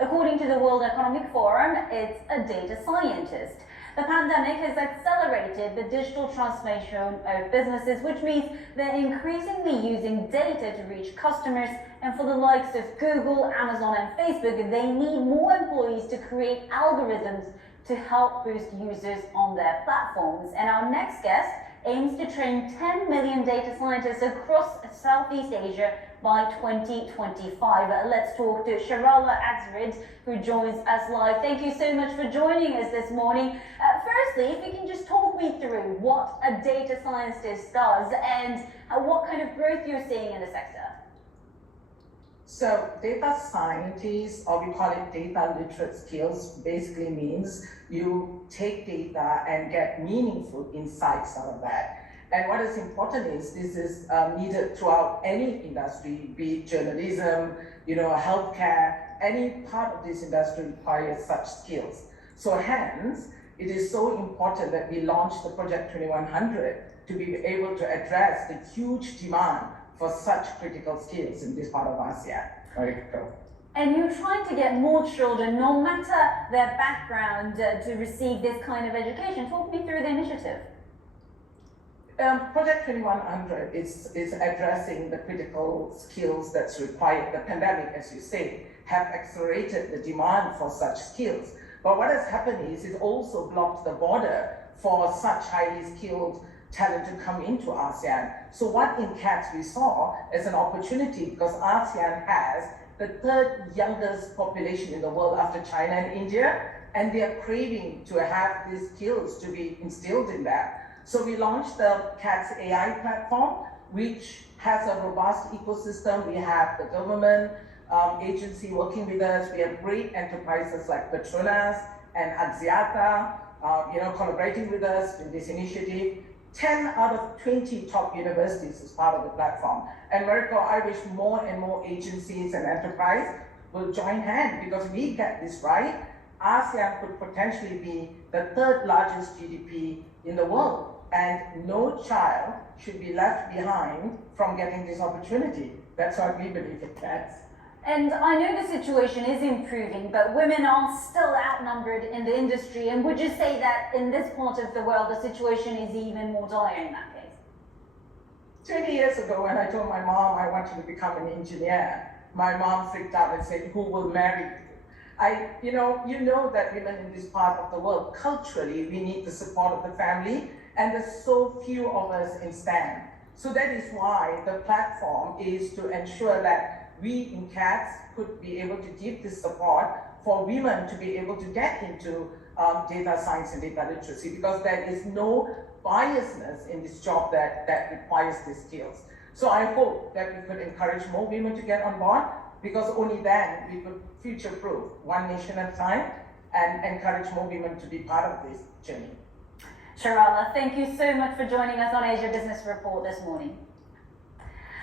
According to the World Economic Forum, it's a data scientist. The pandemic has accelerated the digital transformation of businesses, which means they're increasingly using data to reach customers. And for the likes of Google, Amazon, and Facebook, they need more employees to create algorithms to help boost users on their platforms. And our next guest aims to train 10 million data scientists across Southeast Asia by 2025. Let's talk to Sharala Azrid, who joins us live. Thank you so much for joining us this morning. Firstly, if you can just talk me through what a data scientist does and what kind of growth you're seeing in the sector. So data scientists, or we call it data literate skills, basically means you take data and get meaningful insights out of that. And what is important is this is needed throughout any industry, be it journalism, healthcare, any part of this industry requires such skills. So hence, it is so important that we launch the Project 2100 to be able to address the huge demand for such critical skills in this part of ASEAN. And you're trying to get more children, no matter their background, to receive this kind of education. Talk me through the initiative. Project 2100 is addressing the critical skills that's required. The pandemic, as you say, have accelerated the demand for such skills. But what has happened is it also blocked the border for such highly skilled talent to come into ASEAN. So what in CADS we saw as an opportunity, because ASEAN has the third youngest population in the world after China and India, and they are craving to have these skills to be instilled in them. So we launched the CADS AI platform, which has a robust ecosystem. We have the government agency working with us. We have great enterprises like Petronas and Axiata, collaborating with us in this initiative. 10 out of 20 top universities is part of the platform. And Mariko, I wish more and more agencies and enterprise will join hands, because if we get this right, ASEAN could potentially be the third largest GDP in the world. And no child should be left behind from getting this opportunity. That's what we believe in CADS. And I know the situation is improving, but women are still outnumbered in the industry. And would you say that in this part of the world, the situation is even more dire in that case? 20 years ago, when I told my mom I wanted to become an engineer, my mom freaked out and said, "Who will marry you?" You know that women in this part of the world, culturally, we need the support of the family, and there's so few of us in STEM. So that is why the platform is to ensure that we in CADS could be able to give this support for women to be able to get into data science and data literacy, because there is no biasness in this job that requires these skills. So I hope that we could encourage more women to get on board, because only then we could future-proof one nation at a time and encourage more women to be part of this journey. Sharala, thank you so much for joining us on Asia Business Report this morning.